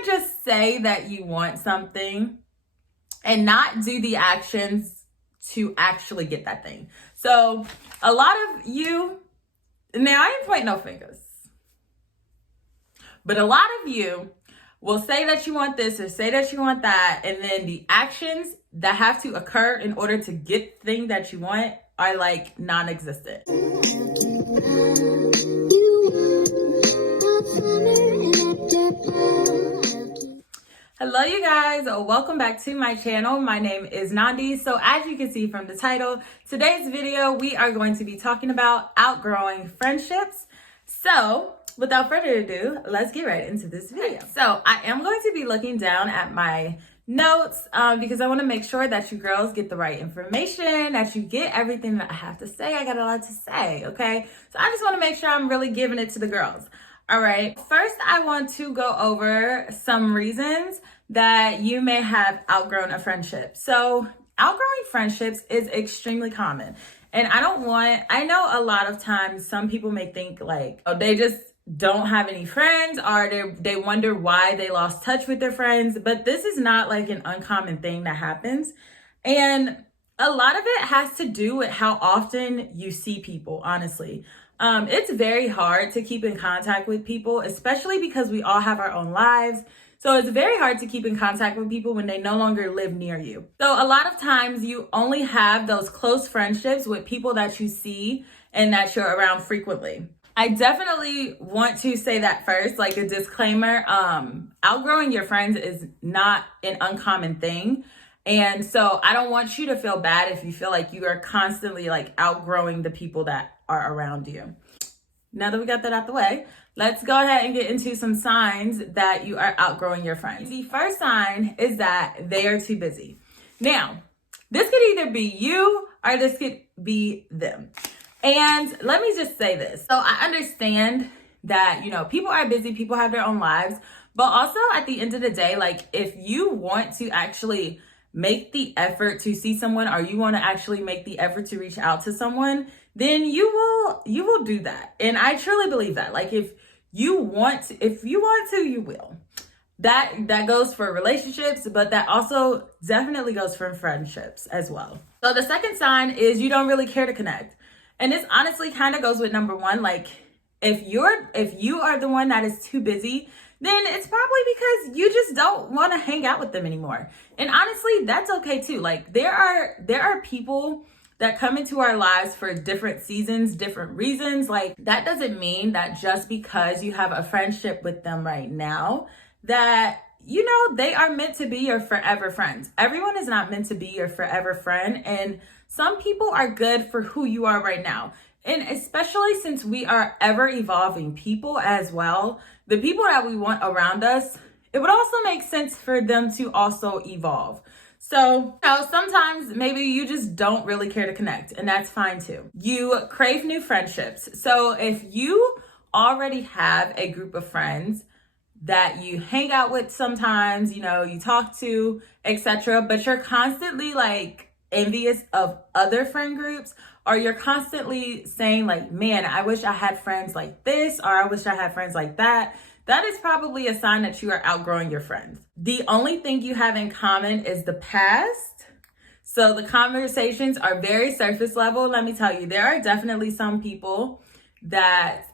can't just say that you want something and not do the actions to actually get that thing. So a lot of you, now I ain't pointing no fingers, but a lot of you will say that you want this or say that you want that, and then the actions that have to occur in order to get the thing that you want are like non-existent. Hello you guys, welcome back to my channel. My name is Nandi. So as you can see from the title, today's video we are going to be talking about outgrowing friendships. So without further ado, let's get right into this video. So I am going to be looking down at my notes because I want to make sure that you girls get the right information, that you get everything that I have to say. I got a lot to say, okay? So I just want to make sure I'm really giving it to the girls. All right, first I want to go over some reasons that you may have outgrown a friendship. So outgrowing friendships is extremely common. And I know a lot of times some people may think like, oh, they just don't have any friends, or they wonder why they lost touch with their friends. But this is not like an uncommon thing that happens. And a lot of it has to do with how often you see people, honestly. It's very hard to keep in contact with people, especially because we all have our own lives. So it's very hard to keep in contact with people when they no longer live near you. So a lot of times you only have those close friendships with people that you see and that you're around frequently. I definitely want to say that first, like a disclaimer, outgrowing your friends is not an uncommon thing. And so I don't want you to feel bad if you feel like you are constantly like outgrowing the people that are around you. Now that we got that out the way, let's go ahead and get into some signs that you are outgrowing your friends. The first sign is that they are too busy. Now, this could either be you or this could be them. And let me just say this. So I understand that, people are busy, people have their own lives, but also at the end of the day, like if you want to actually make the effort to see someone, or you want to actually make the effort to reach out to someone, then you will do that. And I truly believe that. Like if you want to, you will. That goes for relationships, but that also definitely goes for friendships as well. So the second sign is you don't really care to connect. And this honestly kind of goes with number one. Like if you are the one that is too busy, then it's probably because you just don't want to hang out with them anymore. And honestly, that's okay too. Like there are people that come into our lives for different seasons, different reasons. Like that doesn't mean that just because you have a friendship with them right now, that, they are meant to be your forever friends. Everyone is not meant to be your forever friend. And some people are good for who you are right now. And especially since we are ever evolving people as well, the people that we want around us, it would also make sense for them to also evolve. So, sometimes maybe you just don't really care to connect, and that's fine too. You crave new friendships. So if you already have a group of friends that you hang out with sometimes, you talk to, etc., but you're constantly like envious of other friend groups, or you're constantly saying like, man, I wish I had friends like this, or I wish I had friends like that, that is probably a sign that you are outgrowing your friends. The only thing you have in common is the past. So the conversations are very surface level. Let me tell you, there are definitely some people that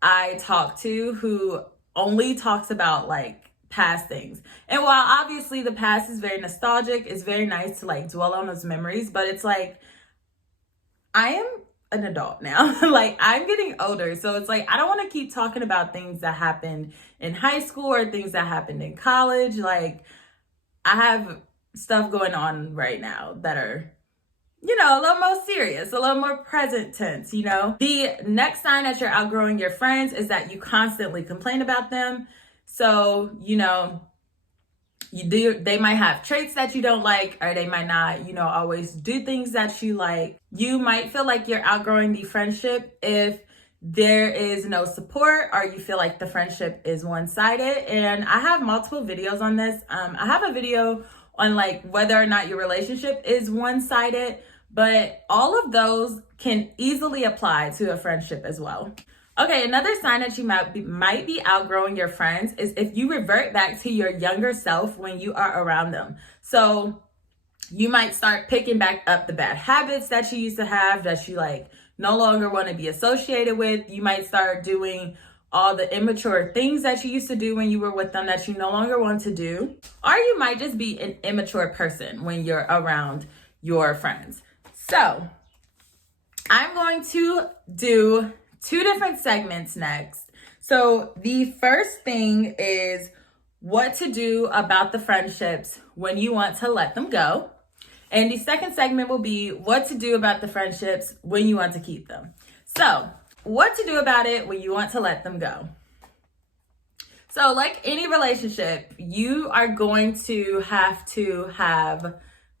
I talk to who only talks about like past things. And while obviously the past is very nostalgic, it's very nice to like dwell on those memories, but it's like, I am an adult now. Like I'm getting older. So it's like, I don't want to keep talking about things that happened in high school or things that happened in college. Like I have stuff going on right now that are, a little more serious, a little more present tense, The next sign that you're outgrowing your friends is that you constantly complain about them. So, they might have traits that you don't like, or they might not, always do things that you like. You might feel like you're outgrowing the friendship if there is no support, or you feel like the friendship is one-sided. And I have multiple videos on this. I have a video on like whether or not your relationship is one-sided, but all of those can easily apply to a friendship as well. Okay, another sign that you might be outgrowing your friends is if you revert back to your younger self when you are around them. So you might start picking back up the bad habits that you used to have that you like no longer want to be associated with. You might start doing all the immature things that you used to do when you were with them that you no longer want to do. Or you might just be an immature person when you're around your friends. So I'm going to do 2 different segments next. So the first thing is what to do about the friendships when you want to let them go. And the second segment will be what to do about the friendships when you want to keep them. So, what to do about it when you want to let them go. So, like any relationship, you are going to have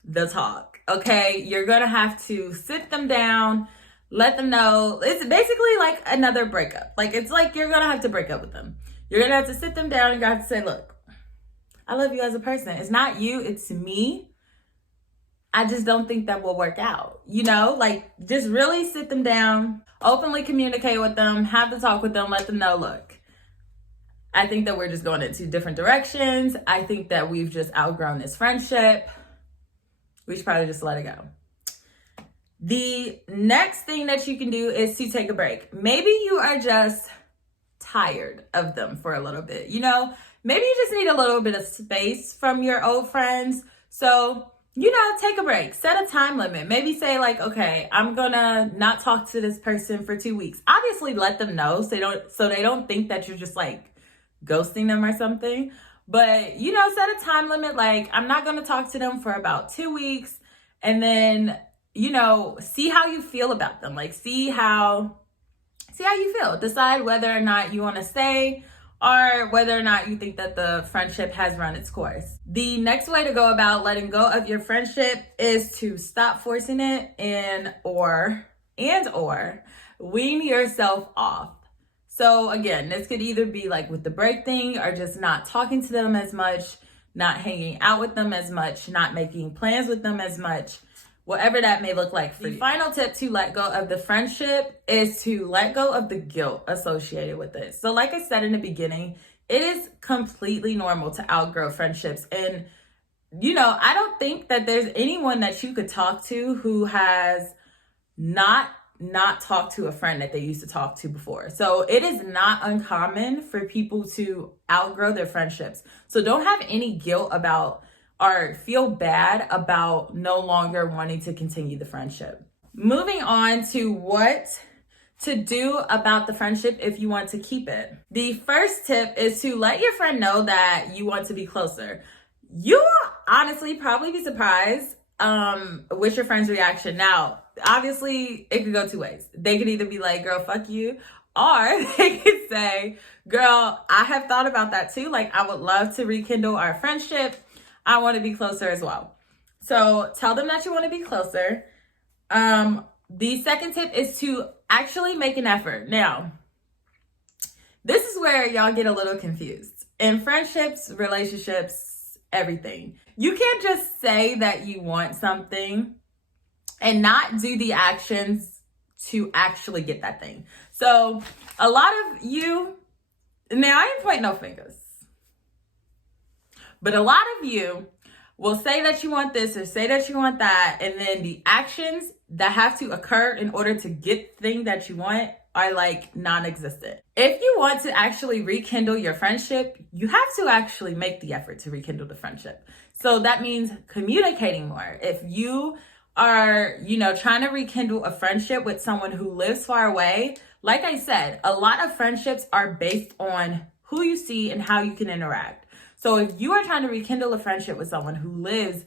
the talk, okay? You're going to have to sit them down, let them know. It's basically like another breakup. Like, it's like you're going to have to break up with them. You're going to have to sit them down and you have to say, look, I love you as a person. It's not you, it's me. I just don't think that will work out. You know, like just really sit them down, openly communicate with them, have the talk with them, let them know, look, I think that we're just going in 2 different directions. I think that we've just outgrown this friendship. We should probably just let it go. The next thing that you can do is to take a break. Maybe you are just tired of them for a little bit. You know, maybe you just need a little bit of space from your old friends. So, you know, take a break, set a time limit. Maybe say like, okay, I'm gonna not talk to this person for 2 weeks. Obviously let them know so they don't think that you're just like ghosting them or something. But, you know, set a time limit. Like, I'm not gonna talk to them for about 2 weeks. And then, you know, see how you feel about them. Like, see how you feel. Decide whether or not you want to stay or whether or not you think that the friendship has run its course. The next way to go about letting go of your friendship is to stop forcing it and or wean yourself off. So again, this could either be like with the break thing or just not talking to them as much, not hanging out with them as much, not making plans with them as much. Whatever that may look like for you. The final tip to let go of the friendship is to let go of the guilt associated with it. So like I said in the beginning, it is completely normal to outgrow friendships. And, you know, I don't think that there's anyone that you could talk to who has not talked to a friend that they used to talk to before. So it is not uncommon for people to outgrow their friendships. So don't have any guilt about or feel bad about no longer wanting to continue the friendship. Moving on to what to do about the friendship if you want to keep it. The first tip is to let your friend know that you want to be closer. You will honestly probably be surprised with your friend's reaction. Now, obviously, it could go 2 ways. They could either be like, girl, fuck you, or they could say, girl, I have thought about that too. Like, I would love to rekindle our friendship. I want to be closer as well. So tell them that you want to be closer. The second tip is to actually make an effort. Now, this is where y'all get a little confused. In friendships, relationships, everything. You can't just say that you want something and not do the actions to actually get that thing. So a lot of you, now I ain't pointing no fingers, but a lot of you will say that you want this or say that you want that, and then the actions that have to occur in order to get the thing that you want are like non-existent. If you want to actually rekindle your friendship, you have to actually make the effort to rekindle the friendship. So that means communicating more. If you are, trying to rekindle a friendship with someone who lives far away, like I said, a lot of friendships are based on who you see and how you can interact. So if you are trying to rekindle a friendship with someone who lives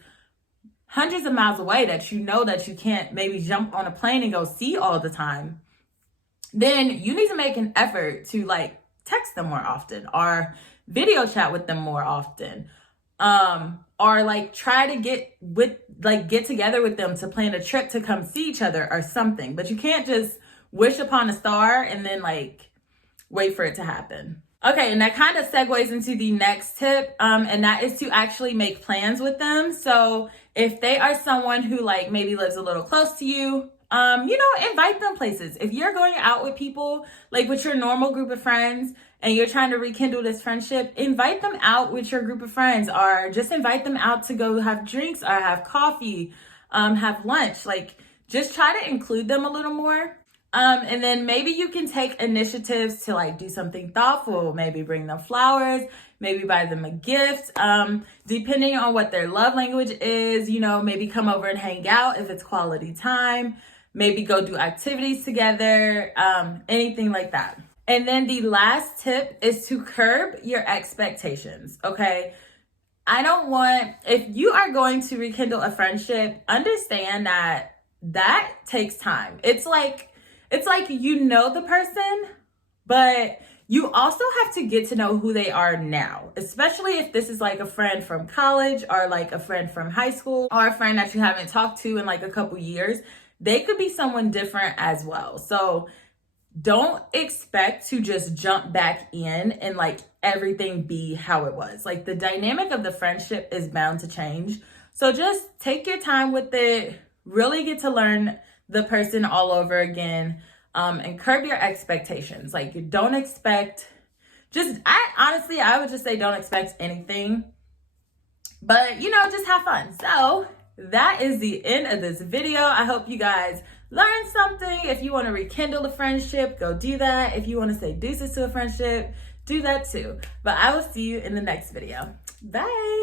hundreds of miles away that you know that you can't maybe jump on a plane and go see all the time, then you need to make an effort to like text them more often or video chat with them more often. Or like try to get together with them to plan a trip to come see each other or something. But you can't just wish upon a star and then like wait for it to happen. Okay, and that kind of segues into the next tip, and that is to actually make plans with them. So if they are someone who like maybe lives a little close to you, invite them places. If you're going out with people, like with your normal group of friends, and you're trying to rekindle this friendship, invite them out with your group of friends, or just invite them out to go have drinks or have coffee, have lunch. Like, just try to include them a little more. And then maybe you can take initiatives to like do something thoughtful, maybe bring them flowers, maybe buy them a gift, depending on what their love language is, maybe come over and hang out if it's quality time, maybe go do activities together, anything like that. And then the last tip is to curb your expectations, okay? If you are going to rekindle a friendship, understand that takes time. It's like the person, but you also have to get to know who they are now, especially if this is like a friend from college or like a friend from high school or a friend that you haven't talked to in like a couple years. They could be someone different as well. So don't expect to just jump back in and like everything be how it was. Like, the dynamic of the friendship is bound to change. So just take your time with it, really get to learn the person all over again, and curb your expectations. Like, you don't expect, I would just say don't expect anything, but just have fun. So that is the end of this video. I hope you guys learned something. If you want to rekindle the friendship, go do that. If you want to say deuces to a friendship, do that too. But I will see you in the next video. Bye.